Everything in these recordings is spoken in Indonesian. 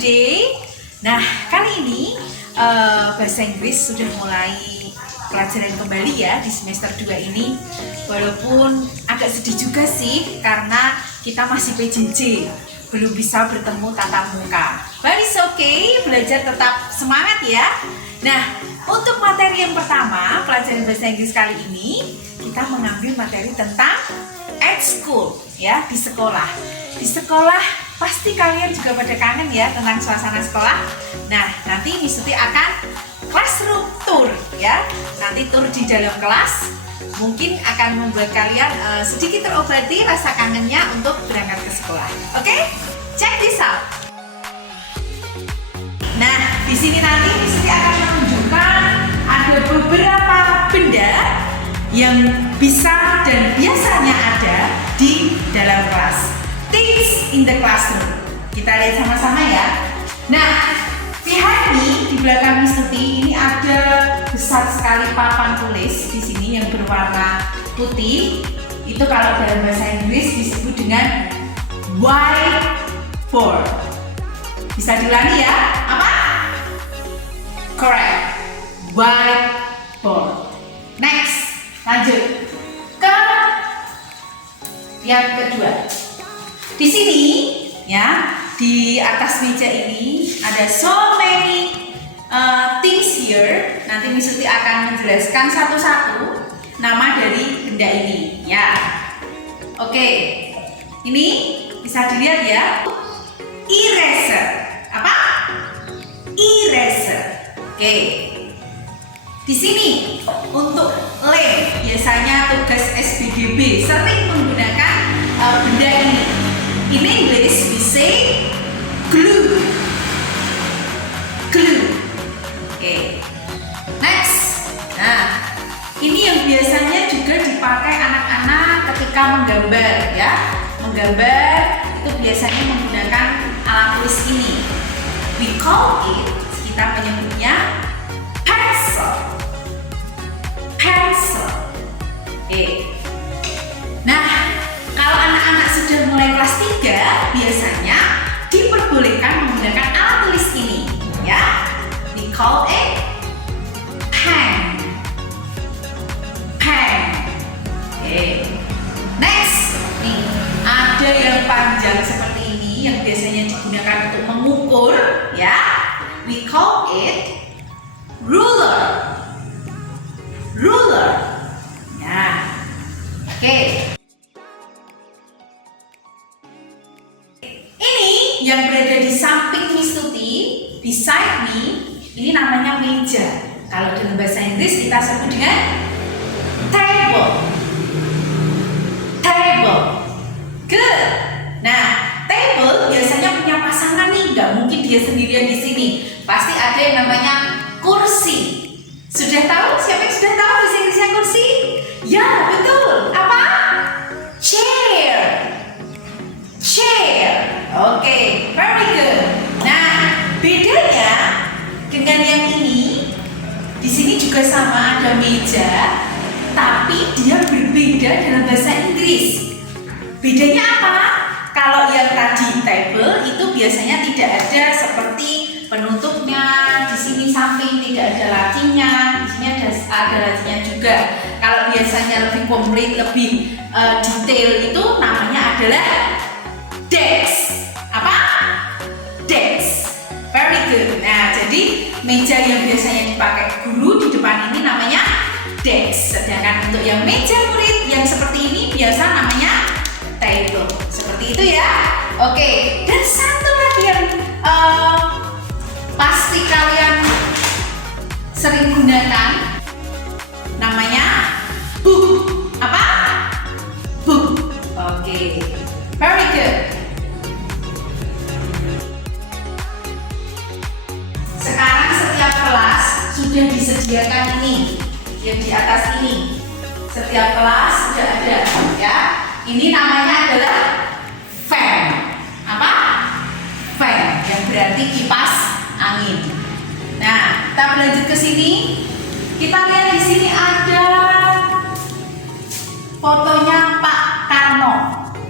today. Nah, kali ini bahasa Inggris sudah mulai pelajaran kembali ya di semester 2 ini. Walaupun agak sedih juga sih karena kita masih PJJ, belum bisa bertemu tatap muka. But it's okay, belajar tetap semangat ya. Nah, untuk materi yang pertama, pelajaran bahasa Inggris kali ini kita mengambil materi tentang at school ya, di sekolah. Di sekolah pasti kalian juga pada kangen ya tentang suasana sekolah. Nah, nanti Miss Tuti akan classroom tour ya. Nanti tour di dalam kelas mungkin akan membuat kalian sedikit terobati rasa kangennya untuk berangkat ke sekolah. Oke? Check this out. Nah, di sini nanti Miss Tuti akan menunjukkan ada beberapa benda yang bisa dan biasanya ada di dalam kelas. Things in the classroom. Kita lihat sama-sama ya. Nah, lihat nih di belakang Miss Tuti ini ada besar sekali papan tulis di sini yang berwarna putih. Itu kalau dalam bahasa Inggris disebut dengan whiteboard. Bisa diulangi ya? Apa? Correct. Whiteboard. Next, lanjut ke yang kedua. Di sini ya, di atas meja ini ada so many things here. Nanti Miss Tuti akan menjelaskan satu-satu nama dari benda ini ya. Oke, ini bisa dilihat ya. Eraser. Apa? Eraser. Oke. Di sini untuk lem, biasanya tugas SPGB sering menggunakan benda ini. In English we say glue. Glue. Oke. Next. Nah, ini yang biasanya juga dipakai anak-anak ketika menggambar ya. Menggambar itu biasanya menggunakan alat tulis ini. We call it, kita menyebutnya pencil. Pencil. Oke. Nah, kalau anak-anak sudah mulai kelas 3, biasanya diperbolehkan menggunakan alat tulis ini ya. We call it pen. Pen. Oke. Next, nih ada yang panjang seperti ini yang biasanya digunakan untuk mengukur ya. We call it ruler. Ruler. Ya. Oke. Yang berada di samping Miss Tuti, beside me, ini namanya meja. Kalau dalam bahasa Inggris kita sebut dengan table. Table. Good. Nah, table biasanya punya pasangan nih, nggak mungkin dia sendirian di sini. Pasti ada yang namanya kursi. Sudah tahu? Siapa yang sudah tahu bahasa Inggrisnya kursi? Ya, betul. Apa? Chair. Chair. Oke, very good. Nah, bedanya dengan yang ini, di sini juga sama ada meja, tapi dia berbeda dalam bahasa Inggris. Bedanya apa? Kalau yang tadi table itu biasanya tidak ada seperti penutupnya, di sini samping tidak ada lacinya, di sini ada lacinya juga. Kalau biasanya lebih komplit, lebih detail itu namanya adalah desk. Apa? Desk. Very good. Nah, jadi meja yang biasanya dipakai guru di depan ini namanya desk. Sedangkan untuk yang meja murid yang seperti ini biasa namanya table. Seperti itu ya. Oke. Dan satu lagi yang pasti kalian sering gunakan namanya book. Apa? Book. Oke. Very good. Sekarang setiap kelas sudah disediakan ini yang di atas ini. Setiap kelas sudah ada ya. Ini namanya adalah fan. Apa? Fan, yang berarti kipas angin. Nah, kita berlanjut ke sini. Kita lihat di sini ada fotonya Pak Karno.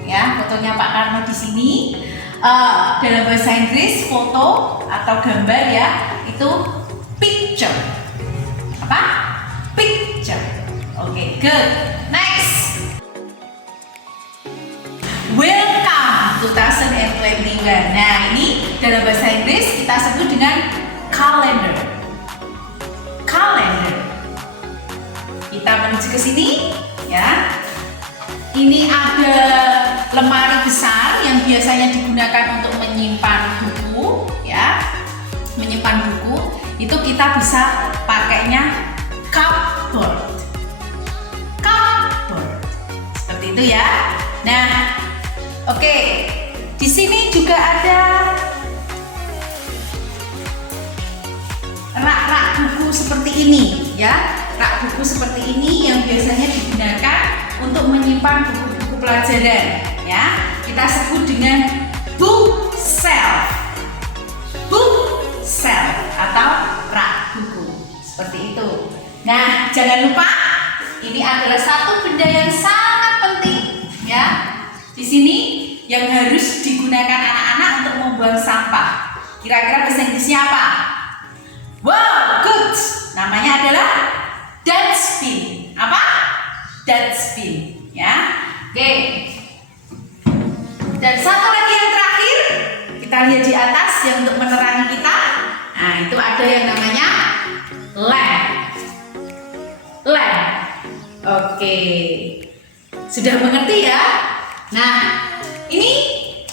Ya, fotonya Pak Karno di sini. dalam bahasa Inggris foto atau gambar ya, itu picture. Apa? Picture. Oke, good. Next. Welcome 2021. Nah, ini dalam bahasa Inggris kita sebut dengan calendar. Calendar. Kita menuju ke sini ya. Ini ada lemari besar yang biasanya digunakan untuk menyimpan buku ya. Menyimpan buku itu kita bisa pakainya cupboard. Cupboard. Seperti itu ya. Nah, oke. Di sini juga ada rak-rak buku seperti ini ya. Rak buku seperti ini yang biasanya digunakan untuk menyimpan buku-buku pelajaran ya. Kita sebut dengan book shelf. Book shelf atau rak buku. Seperti itu. Nah, jangan lupa ini adalah satu benda yang sangat penting ya. Di sini yang harus digunakan anak-anak untuk membuang sampah. Kira-kira bahasa Inggrisnya apa? Wow, good. Namanya adalah dustbin. Apa? Dustbin, ya. Oke. Dan satu lagi yang terakhir, kita lihat di atas yang untuk menerangi kita. Nah, itu ada yang namanya lamp. Lamp. Oke. Sudah mengerti ya? Nah, ini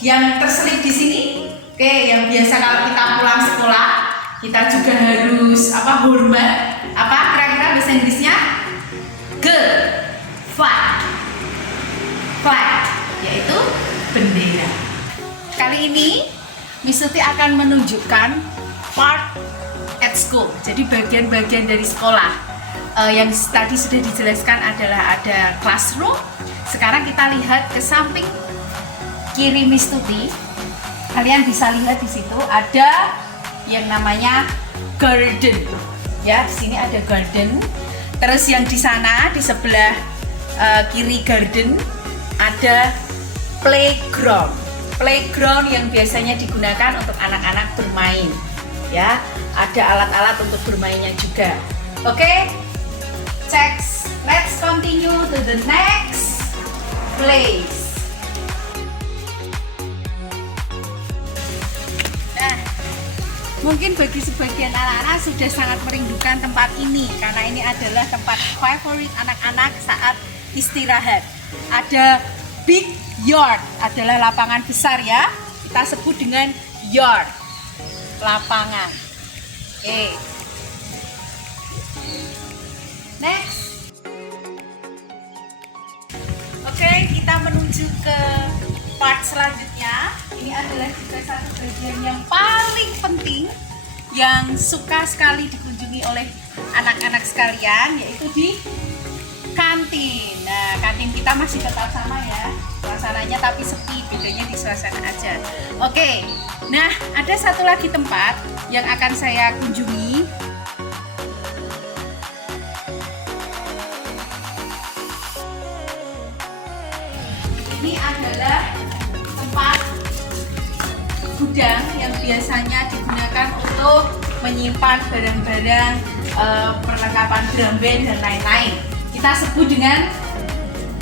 yang terselip di sini. Oke, yang biasa kalau kita pulang sekolah, kita juga harus hormat. Apa kira-kira bahasa Inggrisnya? Good. Flag. Flag, yaitu bendera. Kali ini Miss Tuti akan menunjukkan part at school. Jadi bagian-bagian dari sekolah. Yang tadi sudah dijelaskan adalah ada classroom. Sekarang kita lihat ke samping kiri Miss Tuti. Kalian bisa lihat di situ ada yang namanya garden. Ya, di sini ada garden. Terus yang di sana di sebelah kiri garden ada playground. Playground yang biasanya digunakan untuk anak-anak bermain. Ya, ada alat-alat untuk bermainnya juga. Oke. Let's continue to the next place. Nah, mungkin bagi sebagian anak-anak sudah sangat merindukan tempat ini karena ini adalah tempat favorit anak-anak saat istirahat. Ada big yard, adalah lapangan besar ya. Kita sebut dengan yard, lapangan. Oke. Next. Oke, kita menuju ke part selanjutnya. Ini adalah juga satu bagian yang paling penting yang suka sekali dikunjungi oleh anak-anak sekalian, yaitu di kantin. Nah, kantin kita masih tetap sama ya suasananya, tapi sepi, bedanya di suasana aja. Oke, nah ada satu lagi tempat yang akan saya kunjungi. Ini adalah tempat gudang yang biasanya digunakan untuk menyimpan barang-barang perlengkapan drum band dan lain-lain. Kita sebut dengan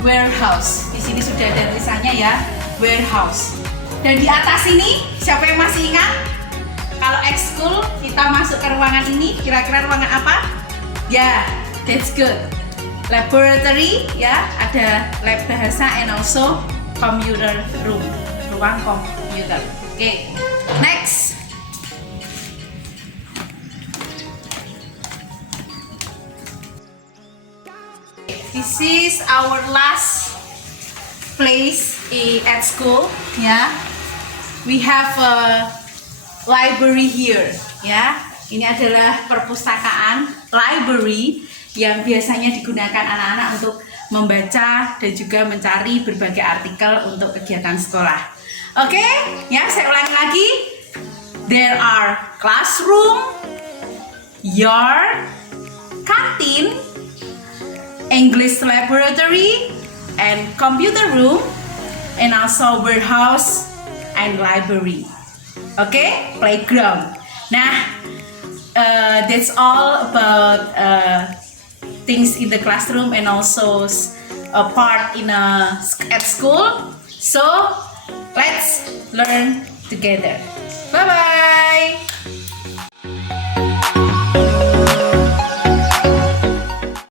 warehouse. Di sini sudah ada tulisannya ya, warehouse. Dan di atas ini, siapa yang masih ingat? Kalau ekskul kita masuk ke ruangan ini, kira-kira ruangan apa? Ya, that's good. Laboratory ya, ada lab bahasa and also computer room, ruang komputer. Oke, next. This is our last place at school. Ya, we have a library here. Ya, ini adalah perpustakaan library yang biasanya digunakan anak-anak untuk membaca dan juga mencari berbagai artikel untuk kegiatan sekolah. Oke, ya saya ulangi lagi. There are classroom, yard, canteen, English laboratory, and computer room, and also warehouse and library. Okay, playground. Nah, that's all about things in the classroom and also a part at school. So let's learn together.